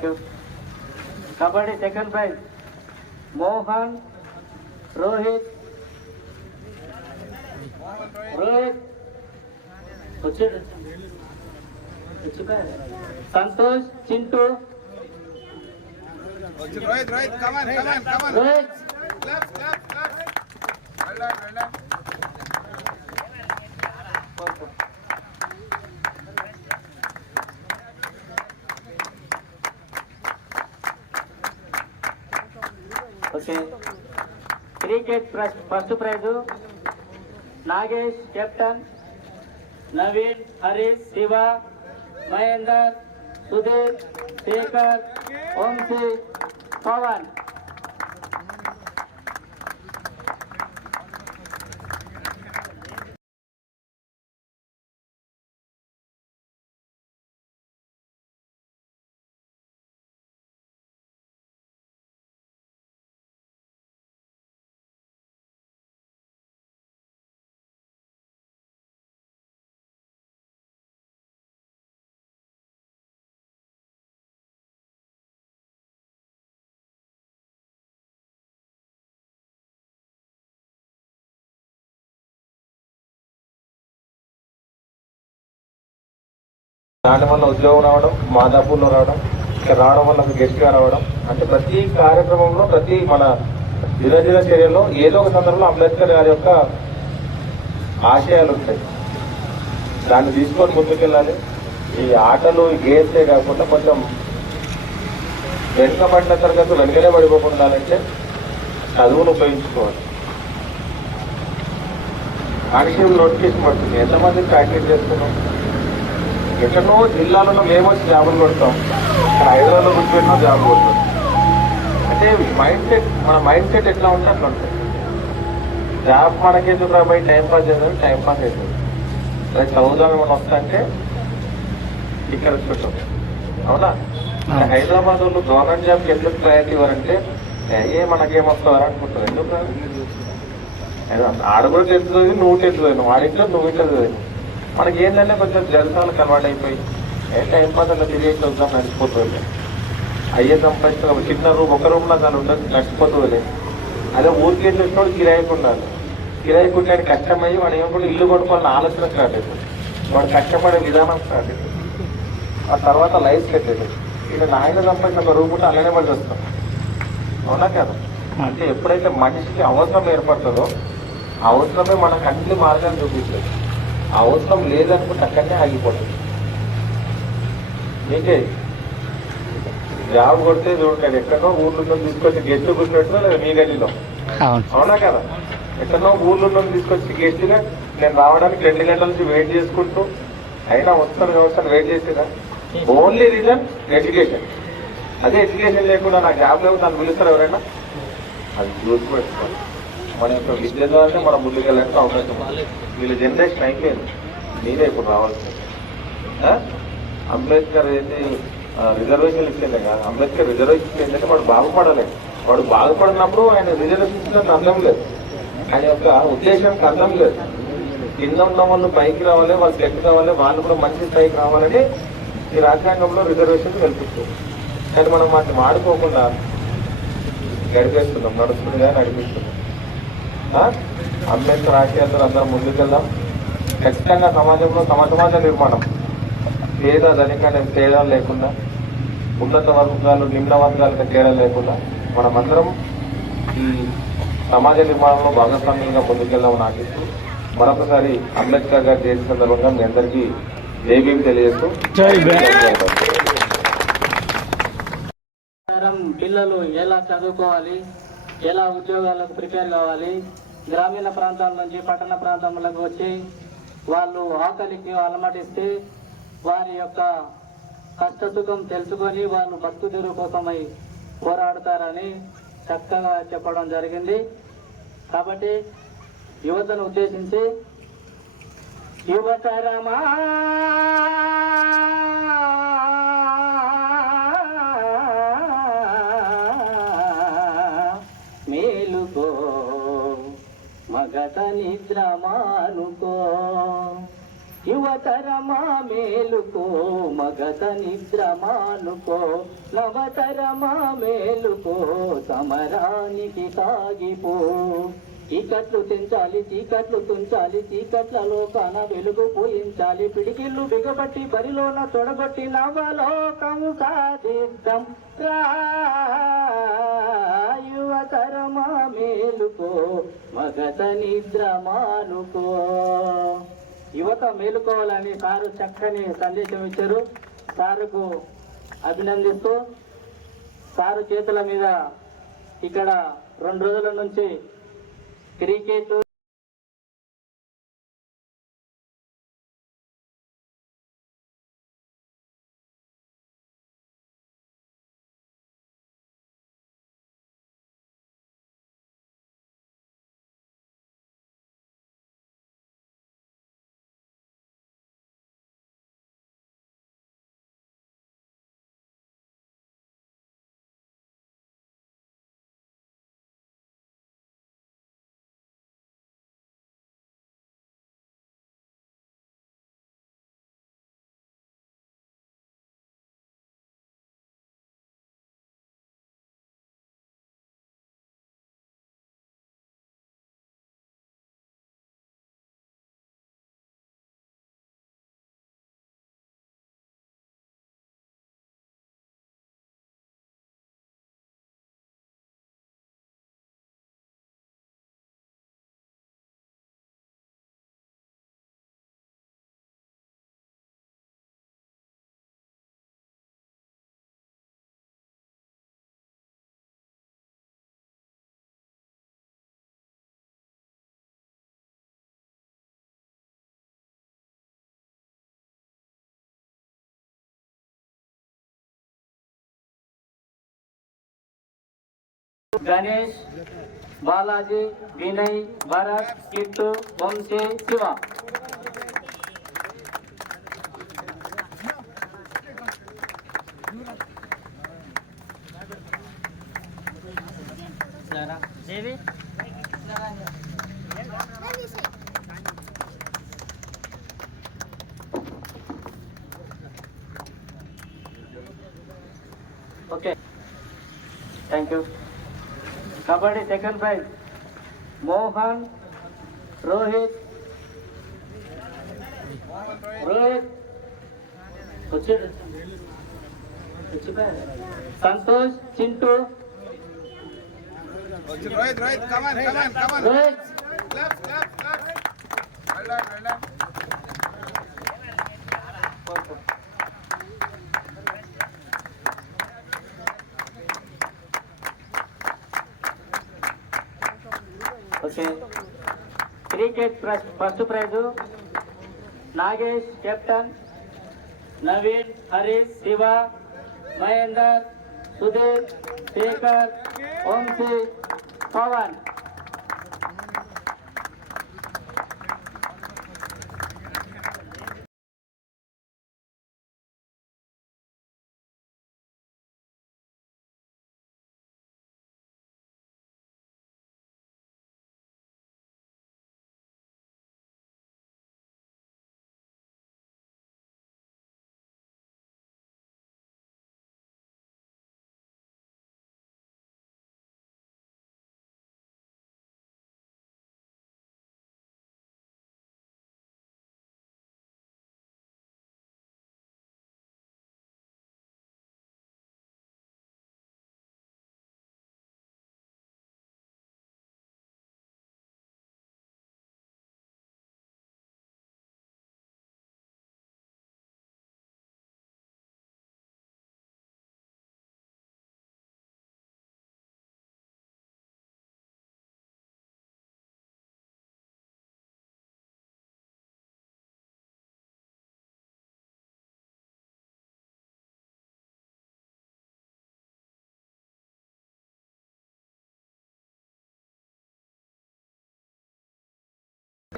Thank you kabaddi second prize. Mohan Rohit. Rohit. వచ్చాడు. Santosh Chintu. Rohit Rohit come on come on come on Rohit. Clap clap clap well done okay. Cricket first prize. Nagesh captain. Naveen Harish Shiva Mahender Sudheer Shekar Vamshi Pavan. దాని వల్ల ఉద్యోగం రావడం మాదాపూర్లో రావడం ఇక్కడ రావడం వల్ల గెస్ట్గా రావడం. అంటే ప్రతి కార్యక్రమంలో ప్రతి మన దినదిన చర్యలో ఏదో ఒక సందర్భంలో అంబేద్కర్ గారి యొక్క ఆశయాలు ఉంటాయి. దాన్ని తీసుకొని ముందుకెళ్ళాలి. ఈ ఆటలు ఈ గేమ్సే కాకుండా కొంచెం వెనుకబడిన తరగతి వెనుకనే పడిపోకుండా అంటే చదువును ఉపయోగించుకోవాలి. కానిస్టేబుల్ నోటిఫికేషన్ పడుతుంది. ఎంతమందికి ప్రాక్టీస్ చేస్తున్నాం? ఎక్కడో జిల్లాలలో మేము వచ్చి జాబులు కొడతాం. ఇక్కడ హైదరాబాద్లో కూర్చోబెట్టినా జాబ్ కొడతాం. అంటే మైండ్ సెట్ మన మైండ్ సెట్ ఎట్లా ఉంటే అట్లా ఉంటుంది. జాబ్ మనకెందుకు రాబోయి టైం పాస్ చేద్దాం టైం పాస్ అవుతుంది అదే చదువుదాం ఏమైనా వస్తా అంటే ఇక్కడ వచ్చుకుంటాం అవునా? హైదరాబాద్ వాళ్ళు గవర్నమెంట్ జాబ్కి ఎందుకు ప్రయారిటీ ఇవ్వరంటే ఏ మనకేం వస్తుందని అనుకుంటారు. ఎందుకు రాదు? ఆడ కూడా తెలుసు నువ్వు తెలుసు నువ్వు ఆడింట్లో నువ్వు ఇంట్లో చదివావు. మనకి ఏంటంటే కొంచెం జలసాలకు అలవాటు అయిపోయి ఏ టైం పాస్ అలా తిరిగేసి వద్దాం నడిచిపోతుంది. అయ్యే సంపాదించిన ఒక చిన్న రూమ్ ఒక రూమ్లో దాని ఉండదు నడిచిపోతుంది. అదే ఊరికి వెళ్ళి వచ్చినోడు కిరాయికి ఉండాలి కిరాయికి ఉండడానికి కష్టమయ్యి వాడు ఏమనుకుంటే ఇల్లు కొనుక్కోవాలని ఆలోచన స్టార్ట్ అవుతుంది వాడు కష్టపడే విధానం స్టార్ట్ అవుతుంది ఆ తర్వాత లైఫ్ అవుతుంది ఇక నాయన సంపాదించిన ఒక రూమ్ ఉంటే అలానే పడి వస్తాం. అవునా కదా? అంటే ఎప్పుడైతే మనిషికి అవసరం ఏర్పడుతుందో ఆ అవసరమే మనకు అన్ని మార్గాలు చూపిస్తుంది అవసరం లేదనుకుంటే అక్కడనే ఆగిపోతుంది నీకే జాబ్ కొడితే చూడండి ఎక్కడో ఊర్లో తీసుకొచ్చి గెస్ట్ కూర్చున్నట్టు లేదా మీ గల్లీలో? అవును. కదా? ఎక్కడో ఊర్లో తీసుకొచ్చి గెస్ట్గా నేను రావడానికి రెండు గంటల నుంచి వెయిట్ చేసుకుంటూ అయినా వస్తాను వ్యవస్థను వెయిట్ చేసేదా? ఓన్లీ రీజన్ ఎడ్యుకేషన్ అదే ఎడ్యుకేషన్ లేకుండా నాకు జాబ్ లేవు నన్ను పిలుస్తారు ఎవరైనా? అది చూసి పెట్టుకోవాలి మన యొక్క విద్య ద్వారా మనం ముందుకెళ్ళడానికి అవకాశం ఉంది. వీళ్ళ జనరేషన్ అయిపోయింది మీరే ఇప్పుడు రావాల్సింది. అంబేద్కర్ అయితే రిజర్వేషన్ ఇచ్చిందే కాదు. అంబేద్కర్ రిజర్వేషన్ ఏంటంటే వాడు బాగుపడాలి. వాడు బాగుపడినప్పుడు ఆయన రిజర్వేషన్ ఇచ్చినంత అర్థం లేదు. ఆయన యొక్క ఉద్దేశానికి అర్థం లేదు. కింద ఉన్న వాళ్ళు పైకి రావాలి వాళ్ళు గట్టి కావాలి వాళ్ళు కూడా మంచి స్థాయికి రావాలని ఈ రాజ్యాంగంలో రిజర్వేషన్ కల్పిస్తుంది కానీ మనం వాటిని వాడుకోకుండా గడిపేస్తున్నాం నడుస్తుందిగా నడిపిస్తున్నాం. ఆ? అంబేద్కర్ ఆశయాలతో అందరం ముందుకెళ్దాం. ఖచ్చితంగా సమాజంలో సమ సమాజ నిర్మాణం. పేద ధనిక తేడా లేకుండా ఉన్నత వర్గాలు నిమ్న వర్గాలకు తేడా లేకుండా మనమందరం ఈ సమాజ నిర్మాణంలో భాగస్వామ్యంగా ముందుకెళ్దామని ఆశిస్తూ మరొకసారి అంబేద్కర్ గారు చేసిన సందర్భంగా మీ అందరికీ జైబీం తెలియజేస్తూ పిల్లలు ఎలా చదువుకోవాలి? ఎలా ఉద్యోగాలకు ప్రిపేర్ కావాలి? గ్రామీణ ప్రాంతాల నుంచి పట్టణ ప్రాంతంలోకి వచ్చి వాళ్ళు ఆకలికి అలమటిస్తే వారి యొక్క కష్టసుఖం తెలుసుకొని వాళ్ళు భక్తు తెరువు కోసమై పోరాడతారని చక్కగా చెప్పడం జరిగింది. కాబట్టి యువతను ఉద్దేశించి యువత రమా నవతరమా మేలుకో మగత నిద్రమానుకో నవతరమా మేలుకో సమరానికి సాగిపో. చీకట్లు తెంచాలి చీకట్లు తుంచాలి చీకట్ల లోకాన వెలుగు పూయించాలి. పిడికిళ్ళు బిగబట్టి బరిలోన తొడగొట్టి నవలోకము సాధిద్దాం. యువతరమా మేలుకో మగత నిద్ర మానుకో. యువత మేలుకోవాలని సారు చక్కని సందేశం ఇచ్చారు. సారుకు అభినందిస్తూ సారు చేతుల మీద ఇక్కడ రెండు రోజుల నుంచి cricket Ganesh Balaji Vinay Bharat Kittu Vamshi Shiva Devi okay thank you kabaddi second prize Mohan Rohit. Rohit. Santosh Chintu. Rohit Rohit come on come on come on Rohit. Clap clap clap వెళ్ళండి వెళ్ళండి okay. Cricket first prize. Nagesh captain. Naveen Harish Shiva Mahender Sudheer Shekar Vamshi Pavan.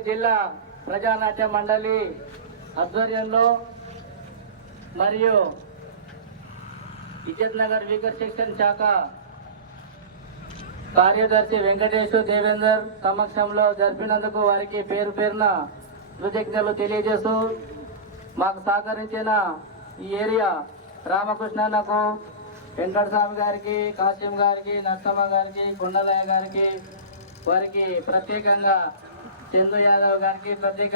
జిల్లా ప్రజానాట్య మండలి ఆధ్వర్యంలో మరియు ఇజత్ Nagar weaker section శాఖ కార్యదర్శి వెంకటేశ్వర దేవేందర్ సమక్షంలో జరిపినందుకు వారికి పేరు పేరున కృతజ్ఞతలు తెలియజేస్తూ మాకు సహకరించిన ఈ ఏరియా రామకృష్ణన్నకు వెంకటస్వామి గారికి కాశ్యం గారికి నరసమ్మ గారికి కొండలయ్య గారికి వారికి ప్రత్యేకంగా చందు యాదవ్ గారికి ప్రత్యేక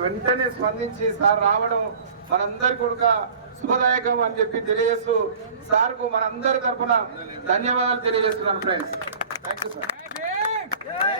వెంటనే స్పందించి సార్ రావడం మనందరి కూడా శుభదాయకం అని చెప్పి తెలియజేస్తూ సార్కు మనందరి తరఫున ధన్యవాదాలు తెలియజేస్తున్నాను ఫ్రెండ్స్ థ్యాంక్ యూ సార్